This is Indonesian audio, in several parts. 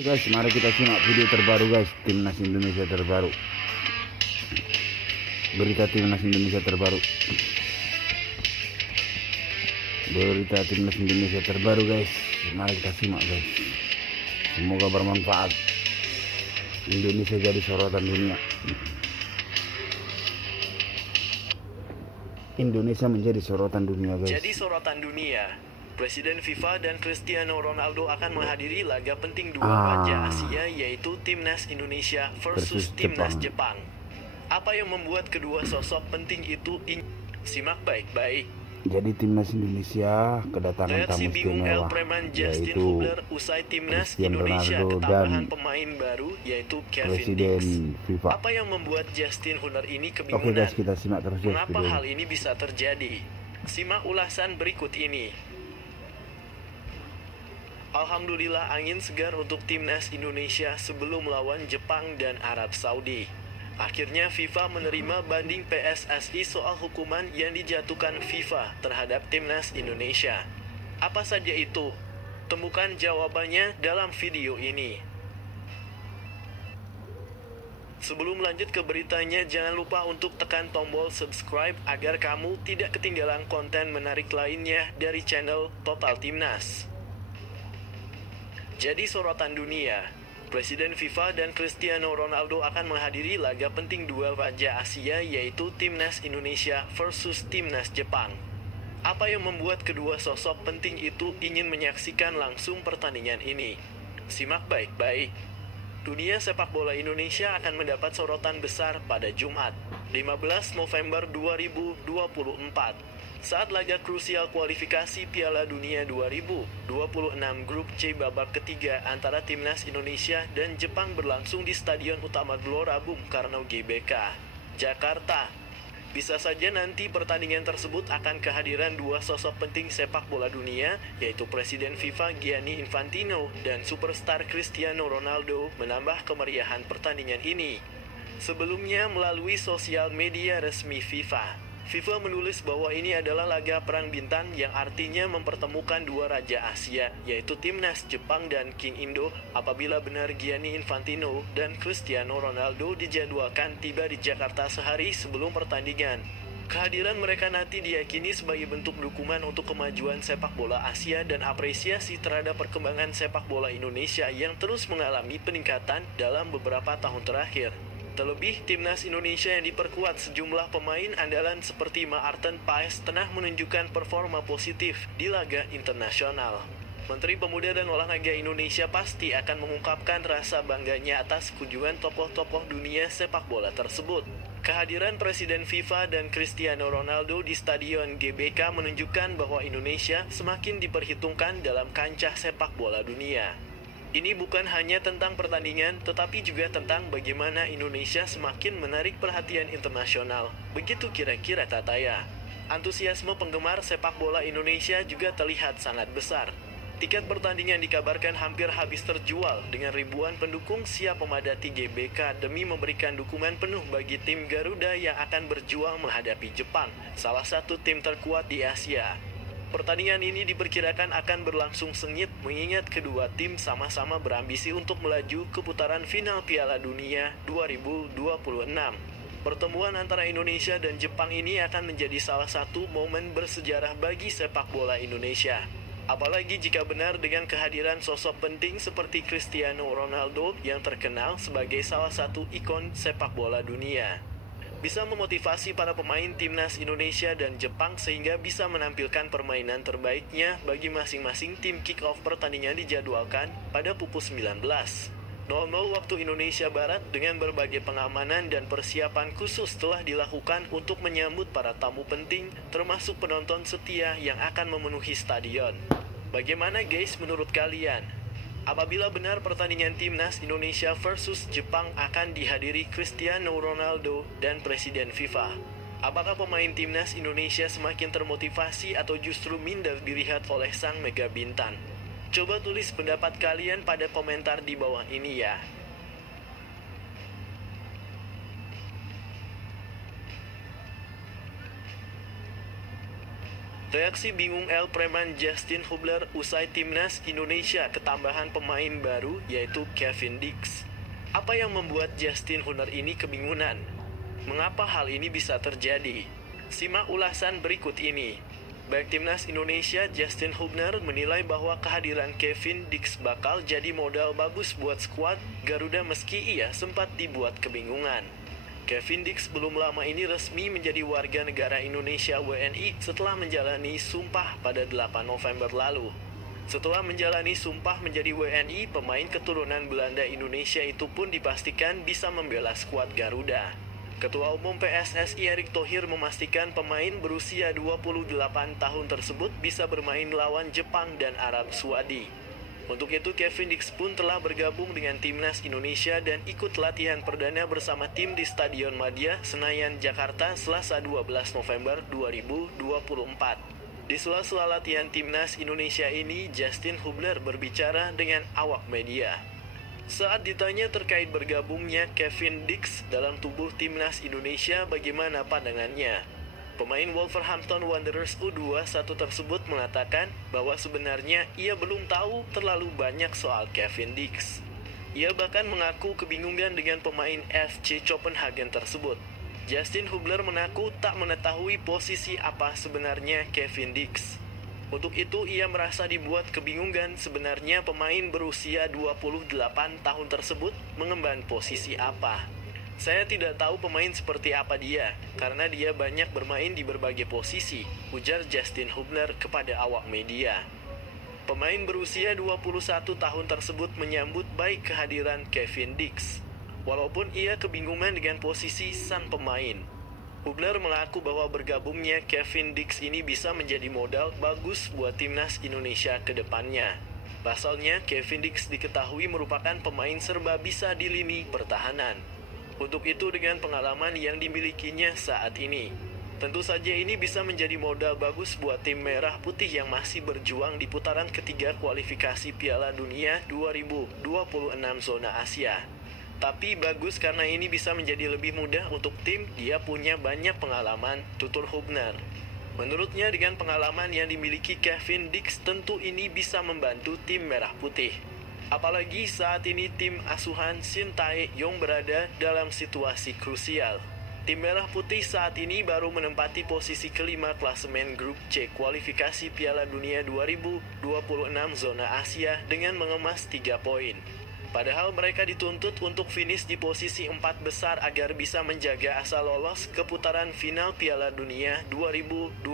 Guys, mari kita simak video terbaru guys, timnas Indonesia terbaru. Berita timnas Indonesia terbaru. Berita timnas Indonesia terbaru guys. Mari kita simak guys. Semoga bermanfaat. Indonesia jadi sorotan dunia. Indonesia menjadi sorotan dunia guys. Jadi sorotan dunia. Presiden FIFA dan Cristiano Ronaldo akan menghadiri laga penting dua raja Asia, yaitu Timnas Indonesia versus Timnas Jepang. Apa yang membuat kedua sosok penting itu simak baik-baik. Jadi Timnas Indonesia kedatangan Reaksi tamu bingung El istimewa, Preman Justin yaitu Hubler usai Timnas Cristiano Indonesia Ronaldo ketambahan dan pemain baru, yaitu Kevin Presiden Dix. FIFA. Apa yang membuat Justin Hubler ini Oke kebingungan? guys, kita simak terus guys Mengapa videonya. hal ini bisa terjadi? Simak ulasan berikut ini. Alhamdulillah angin segar untuk Timnas Indonesia sebelum melawan Jepang dan Arab Saudi. Akhirnya FIFA menerima banding PSSI soal hukuman yang dijatuhkan FIFA terhadap Timnas Indonesia. Apa saja itu? Temukan jawabannya dalam video ini. Sebelum lanjut ke beritanya, jangan lupa untuk tekan tombol subscribe agar kamu tidak ketinggalan konten menarik lainnya dari channel Total Timnas. Jadi sorotan dunia, Presiden FIFA dan Cristiano Ronaldo akan menghadiri laga penting duel raja Asia, yaitu Timnas Indonesia versus Timnas Jepang. Apa yang membuat kedua sosok penting itu ingin menyaksikan langsung pertandingan ini? Simak baik-baik. Dunia sepak bola Indonesia akan mendapat sorotan besar pada Jumat, 15 November 2024. Saat laga krusial kualifikasi Piala Dunia 2026 Grup C babak ketiga antara Timnas Indonesia dan Jepang berlangsung di Stadion Utama Gelora Bung Karno GBK, Jakarta. Bisa saja nanti pertandingan tersebut akan kehadiran dua sosok penting sepak bola dunia, yaitu Presiden FIFA Gianni Infantino dan superstar Cristiano Ronaldo, menambah kemeriahan pertandingan ini. Sebelumnya melalui sosial media resmi FIFA menulis bahwa ini adalah laga perang bintang yang artinya mempertemukan dua raja Asia, yaitu Timnas Jepang dan King Indo, apabila benar Gianni Infantino dan Cristiano Ronaldo dijadwalkan tiba di Jakarta sehari sebelum pertandingan. Kehadiran mereka nanti diyakini sebagai bentuk dukungan untuk kemajuan sepak bola Asia dan apresiasi terhadap perkembangan sepak bola Indonesia yang terus mengalami peningkatan dalam beberapa tahun terakhir. Terlebih, Timnas Indonesia yang diperkuat sejumlah pemain andalan seperti Maarten Paes tengah menunjukkan performa positif di laga internasional. Menteri Pemuda dan Olahraga Indonesia pasti akan mengungkapkan rasa bangganya atas kunjungan tokoh-tokoh dunia sepak bola tersebut. Kehadiran Presiden FIFA dan Cristiano Ronaldo di Stadion GBK menunjukkan bahwa Indonesia semakin diperhitungkan dalam kancah sepak bola dunia. Ini bukan hanya tentang pertandingan, tetapi juga tentang bagaimana Indonesia semakin menarik perhatian internasional. Begitu kira-kira Tataya. Antusiasme penggemar sepak bola Indonesia juga terlihat sangat besar. Tiket pertandingan dikabarkan hampir habis terjual, dengan ribuan pendukung siap memadati GBK demi memberikan dukungan penuh bagi tim Garuda yang akan berjuang menghadapi Jepang, salah satu tim terkuat di Asia. Pertandingan ini diperkirakan akan berlangsung sengit mengingat kedua tim sama-sama berambisi untuk melaju ke putaran final Piala Dunia 2026. Pertemuan antara Indonesia dan Jepang ini akan menjadi salah satu momen bersejarah bagi sepak bola Indonesia. Apalagi jika benar dengan kehadiran sosok penting seperti Cristiano Ronaldo yang terkenal sebagai salah satu ikon sepak bola dunia. Bisa memotivasi para pemain Timnas Indonesia dan Jepang sehingga bisa menampilkan permainan terbaiknya bagi masing-masing tim. Kick-off pertandingan dijadwalkan pada pukul 19.00 waktu Indonesia Barat dengan berbagai pengamanan dan persiapan khusus telah dilakukan untuk menyambut para tamu penting termasuk penonton setia yang akan memenuhi stadion. Bagaimana guys menurut kalian? Apabila benar pertandingan Timnas Indonesia versus Jepang akan dihadiri Cristiano Ronaldo dan Presiden FIFA, apakah pemain Timnas Indonesia semakin termotivasi atau justru minder dilihat oleh sang mega bintang? Coba tulis pendapat kalian pada komentar di bawah ini ya. Reaksi bingung El Preman Justin Hubler usai timnas Indonesia ketambahan pemain baru yaitu Kevin Dix. Apa yang membuat Justin Hubler ini kebingungan? Mengapa hal ini bisa terjadi? Simak ulasan berikut ini. Baik timnas Indonesia, Justin Hubner menilai bahwa kehadiran Kevin Dix bakal jadi modal bagus buat skuad Garuda meski ia sempat dibuat kebingungan. Kevin Dix belum lama ini resmi menjadi warga negara Indonesia WNI setelah menjalani sumpah pada 8 November lalu. Setelah menjalani sumpah menjadi WNI, pemain keturunan Belanda Indonesia itu pun dipastikan bisa membela skuad Garuda. Ketua Umum PSSI Erick Thohir memastikan pemain berusia 28 tahun tersebut bisa bermain lawan Jepang dan Arab Saudi. Untuk itu, Kevin Dix pun telah bergabung dengan timnas Indonesia dan ikut latihan perdana bersama tim di Stadion Madia, Senayan, Jakarta, Selasa 12 November 2024. Di sela-sela latihan timnas Indonesia ini, Justin Hubler berbicara dengan awak media. Saat ditanya terkait bergabungnya Kevin Dix dalam tubuh timnas Indonesia, bagaimana pandangannya? Pemain Wolverhampton Wanderers U21 tersebut mengatakan bahwa sebenarnya ia belum tahu terlalu banyak soal Kevin Dix. Ia bahkan mengaku kebingungan dengan pemain FC Copenhagen tersebut. Justin Hubler mengaku tak mengetahui posisi apa sebenarnya Kevin Dix. Untuk itu ia merasa dibuat kebingungan sebenarnya pemain berusia 28 tahun tersebut mengemban posisi apa. Saya tidak tahu pemain seperti apa dia, karena dia banyak bermain di berbagai posisi, ujar Justin Hubler kepada awak media. Pemain berusia 21 tahun tersebut menyambut baik kehadiran Kevin Dix, walaupun ia kebingungan dengan posisi sang pemain. Hubler mengaku bahwa bergabungnya Kevin Dix ini bisa menjadi modal bagus buat timnas Indonesia ke depannya. Pasalnya, Kevin Dix diketahui merupakan pemain serba bisa di lini pertahanan. Untuk itu dengan pengalaman yang dimilikinya saat ini, tentu saja ini bisa menjadi modal bagus buat tim merah putih yang masih berjuang di putaran ketiga kualifikasi Piala Dunia 2026 zona Asia. Tapi bagus karena ini bisa menjadi lebih mudah untuk tim, dia punya banyak pengalaman, tutur Hubner. Menurutnya dengan pengalaman yang dimiliki Kevin Dix tentu ini bisa membantu tim merah putih. Apalagi saat ini tim asuhan Shin Tae-yong berada dalam situasi krusial. Tim Merah Putih saat ini baru menempati posisi kelima klasemen grup C kualifikasi Piala Dunia 2026 zona Asia dengan mengemas 3 poin. Padahal mereka dituntut untuk finish di posisi 4 besar agar bisa menjaga asa lolos ke putaran final Piala Dunia 2026.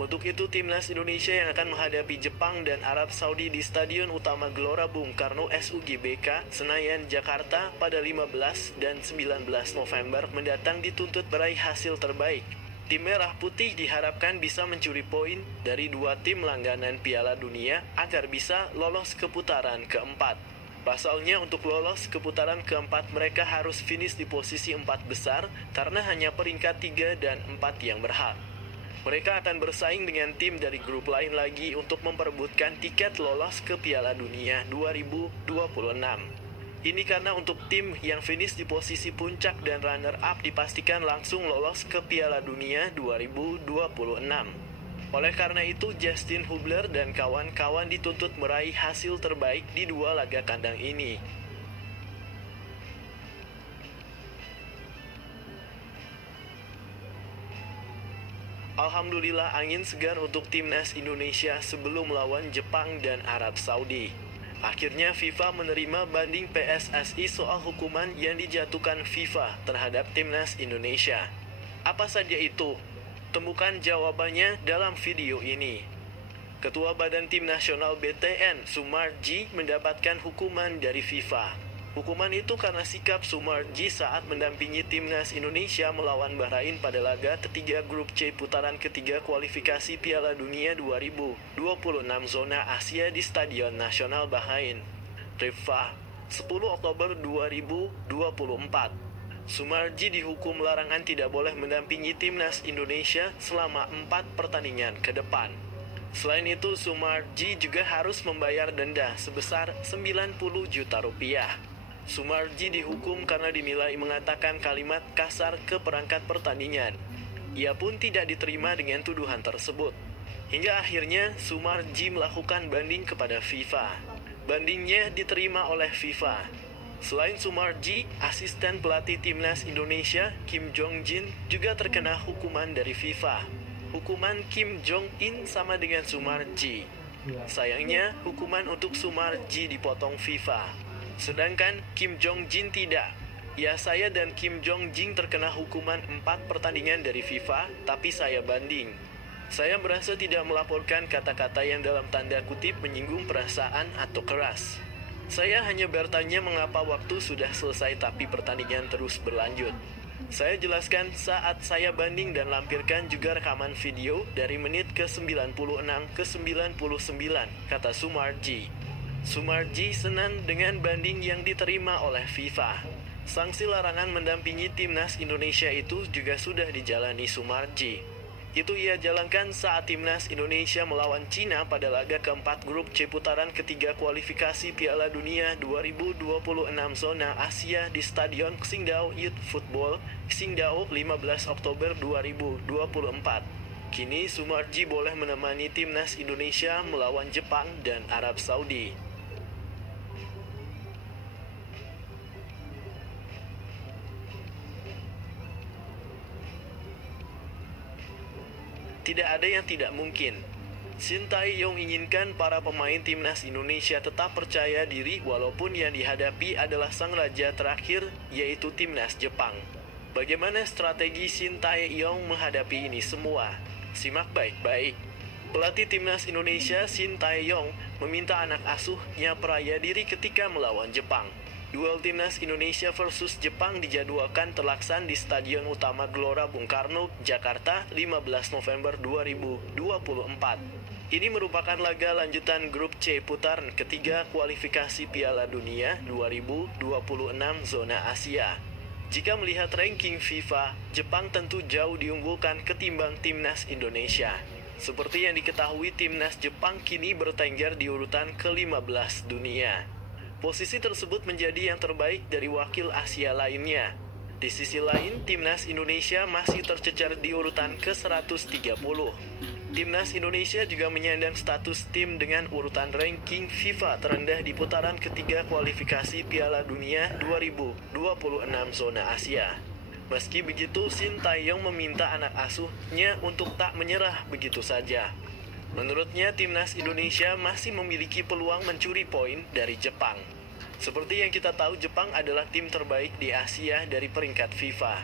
Untuk itu, timnas Indonesia yang akan menghadapi Jepang dan Arab Saudi di Stadion Utama Gelora Bung Karno SUGBK, Senayan, Jakarta pada 15 dan 19 November mendatang dituntut meraih hasil terbaik. Tim Merah Putih diharapkan bisa mencuri poin dari 2 tim langganan Piala Dunia agar bisa lolos ke putaran keempat. Pasalnya untuk lolos ke putaran keempat mereka harus finish di posisi 4 besar karena hanya peringkat 3 dan 4 yang berhak. Mereka akan bersaing dengan tim dari grup lain lagi untuk memperebutkan tiket lolos ke Piala Dunia 2026. Ini karena untuk tim yang finish di posisi puncak dan runner-up dipastikan langsung lolos ke Piala Dunia 2026. Oleh karena itu, Justin Hubler dan kawan-kawan dituntut meraih hasil terbaik di 2 laga kandang ini. Alhamdulillah angin segar untuk timnas Indonesia sebelum melawan Jepang dan Arab Saudi. Akhirnya FIFA menerima banding PSSI soal hukuman yang dijatuhkan FIFA terhadap timnas Indonesia. Apa saja itu? Temukan jawabannya dalam video ini. Ketua Badan Tim Nasional BTN, Sumarji, mendapatkan hukuman dari FIFA. Hukuman itu karena sikap Sumarji saat mendampingi timnas Indonesia melawan Bahrain pada laga ketiga grup C putaran ketiga kualifikasi Piala Dunia 2026 zona Asia di Stadion Nasional Bahrain. Rifah, 10 Oktober 2024. Sumarji dihukum larangan tidak boleh mendampingi timnas Indonesia selama 4 pertandingan ke depan. Selain itu, Sumarji juga harus membayar denda sebesar 90 juta rupiah. Sumarji dihukum karena dinilai mengatakan kalimat kasar ke perangkat pertandingan. Ia pun tidak diterima dengan tuduhan tersebut. Hingga akhirnya Sumarji melakukan banding kepada FIFA. Bandingnya diterima oleh FIFA. Selain Sumarji, asisten pelatih timnas Indonesia Kim Jong-jin juga terkena hukuman dari FIFA. Hukuman Kim Jong-in sama dengan Sumarji. Sayangnya, hukuman untuk Sumarji dipotong FIFA. Sedangkan Kim Jong-jin tidak. Ya, saya dan Kim Jong-jin terkena hukuman 4 pertandingan dari FIFA, tapi saya banding. Saya merasa tidak melaporkan kata-kata yang dalam tanda kutip menyinggung perasaan atau keras. Saya hanya bertanya mengapa waktu sudah selesai tapi pertandingan terus berlanjut. Saya jelaskan saat saya banding dan lampirkan juga rekaman video dari menit ke-96 ke 99, kata Sumarji. Sumarji senang dengan banding yang diterima oleh FIFA. Sanksi larangan mendampingi timnas Indonesia itu juga sudah dijalani Sumarji. Itu ia jalankan saat timnas Indonesia melawan Cina pada laga keempat grup C putaran ketiga kualifikasi Piala Dunia 2026 zona Asia di Stadion Qingdao Youth Football, Qingdao 15 Oktober 2024. Kini Sumarji boleh menemani timnas Indonesia melawan Jepang dan Arab Saudi. Tidak ada yang tidak mungkin. Shin Tae-yong inginkan para pemain timnas Indonesia tetap percaya diri walaupun yang dihadapi adalah sang raja terakhir, yaitu timnas Jepang. Bagaimana strategi Shin Tae-yong menghadapi ini semua? Simak baik-baik. Pelatih timnas Indonesia Shin Tae-yong meminta anak asuhnya percaya diri ketika melawan Jepang. Duel timnas Indonesia versus Jepang dijadwalkan terlaksana di Stadion Utama Gelora Bung Karno, Jakarta, 15 November 2024. Ini merupakan laga lanjutan grup C putaran ketiga kualifikasi Piala Dunia 2026 zona Asia. Jika melihat ranking FIFA, Jepang tentu jauh diunggulkan ketimbang timnas Indonesia. Seperti yang diketahui, timnas Jepang kini bertengger di urutan ke-15 dunia. Posisi tersebut menjadi yang terbaik dari wakil Asia lainnya. Di sisi lain, timnas Indonesia masih tercecer di urutan ke-130. Timnas Indonesia juga menyandang status tim dengan urutan ranking FIFA terendah di putaran ketiga kualifikasi Piala Dunia 2026 zona Asia. Meski begitu, Shin Tae-yong meminta anak asuhnya untuk tak menyerah begitu saja. Menurutnya, timnas Indonesia masih memiliki peluang mencuri poin dari Jepang. Seperti yang kita tahu, Jepang adalah tim terbaik di Asia dari peringkat FIFA.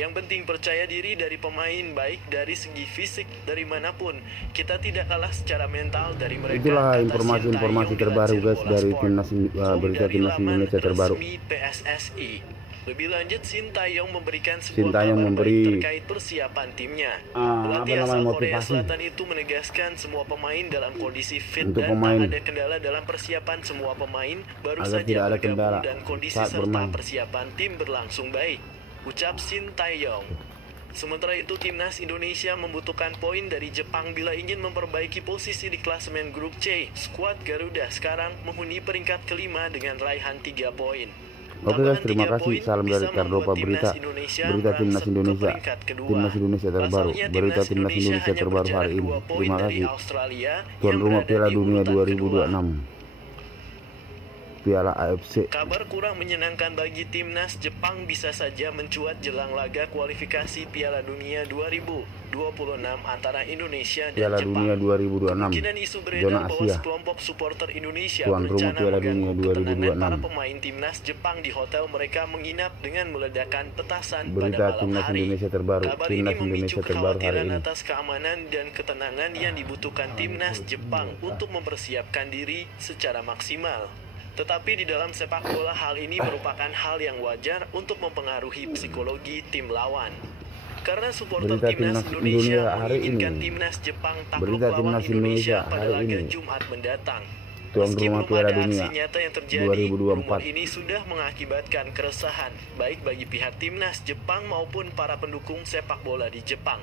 Yang penting percaya diri dari pemain, baik dari segi fisik, dari manapun. Kita tidak kalah secara mental dari mereka. Itulah informasi-informasi terbaru guys dari timnas berita timnas Indonesia terbaru. PSSI. Lebih lanjut, Shin Tae-yong memberikan Shin sebuah Tae-yong kabar memberi baik terkait persiapan timnya. Pelatih asal Korea Selatan itu menegaskan semua pemain dalam kondisi fit untuk dan pemain, tak ada kendala dalam persiapan semua pemain, baru agar saja tidak ada bergabung kendala dan kondisi saat serta bermain. persiapan tim berlangsung baik, ucap Shin Tae-yong. Sementara itu, timnas Indonesia membutuhkan poin dari Jepang bila ingin memperbaiki posisi di klasemen grup C. Skuad Garuda sekarang menghuni peringkat kelima dengan raihan 3 poin. Oke guys, terima kasih. Salam dari Cardopa Berita timnas Indonesia, timnas Indonesia terbaru, berita timnas Indonesia terbaru hari ini. Terima kasih. Tuan rumah Piala Dunia 2026, Piala AFC. Kabar kurang menyenangkan bagi timnas Jepang bisa saja mencuat jelang laga kualifikasi Piala Dunia 2026 antara Indonesia dan Piala Jepang. Dunia 2026 Kemungkinan isu zona beredar bahwa Asia. sekelompok supporter Indonesia Tuan rumah berencana Piala Dunia mengganggu ketenangan para 2026. pemain timnas Jepang di hotel mereka menginap dengan meledakkan petasan Berita pada malam timnas hari. Indonesia terbaru, Kabar timnas ini memicu Indonesia terbaru hari kekhawatiran ini. atas keamanan dan ketenangan yang dibutuhkan timnas Jepang untuk mempersiapkan diri secara maksimal. Tetapi di dalam sepak bola hal ini merupakan hal yang wajar untuk mempengaruhi psikologi tim lawan. Karena supporter Berita timnas timnas Indonesia Indonesia hari menginginkan ini. timnas Jepang takluk Berita lawan timnas Indonesia Indonesia pada hari laga ini. Jumat mendatang. Tuan Meski rumah belum Piala ada Dunia aksi nyata yang terjadi, 2024. rumor ini sudah mengakibatkan keresahan baik bagi pihak timnas Jepang maupun para pendukung sepak bola di Jepang.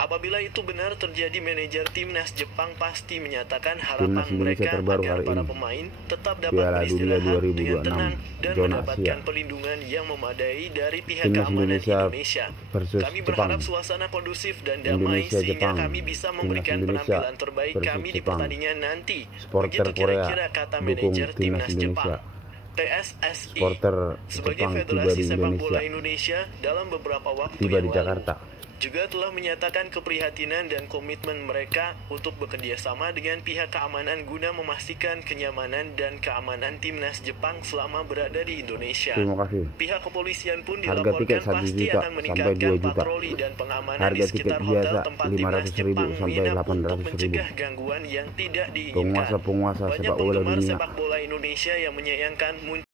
Apabila itu benar terjadi, manajer timnas Jepang pasti menyatakan Timnas harapan Indonesia mereka terbaru agar hari para ini. pemain tetap dapat Piala Dunia beristirahat dengan 2026 tenang dan zona mendapatkan Asia. pelindungan yang memadai dari pihak Timnas keamanan Indonesia Indonesia. versus Kami Jepang. berharap suasana kondusif dan damai Indonesia sehingga Jepang. kami bisa Timnas memberikan Indonesia penampilan terbaik versus kami di Jepang. pertandingan nanti. Supporter Begitu Korea kira-kira kata dukung manajer Timnas timnas Jepang. Indonesia. PSSI Supporter sebagai Jepang tiba Federasi di Sepak Bola Indonesia. Indonesia dalam beberapa waktu Tiba yang di lalu Jakarta. juga telah menyatakan keprihatinan dan komitmen mereka untuk bekerjasama dengan pihak keamanan guna memastikan kenyamanan dan keamanan timnas Jepang selama berada di Indonesia. Terima kasih. Pihak kepolisian pun Harga tiket dilaporkan 1 pasti juta akan sampai meningkatkan 2 juta. patroli dan pengamanan di Harga sekitar tiket hotel biasa tempat timnas 500.000 Jepang sampai menginap untuk 800.000. mencegah gangguan yang tidak diinginkan. Penguasa Banyak sepak bola penggemar dunia. sepak bola Indonesia yang menyayangkan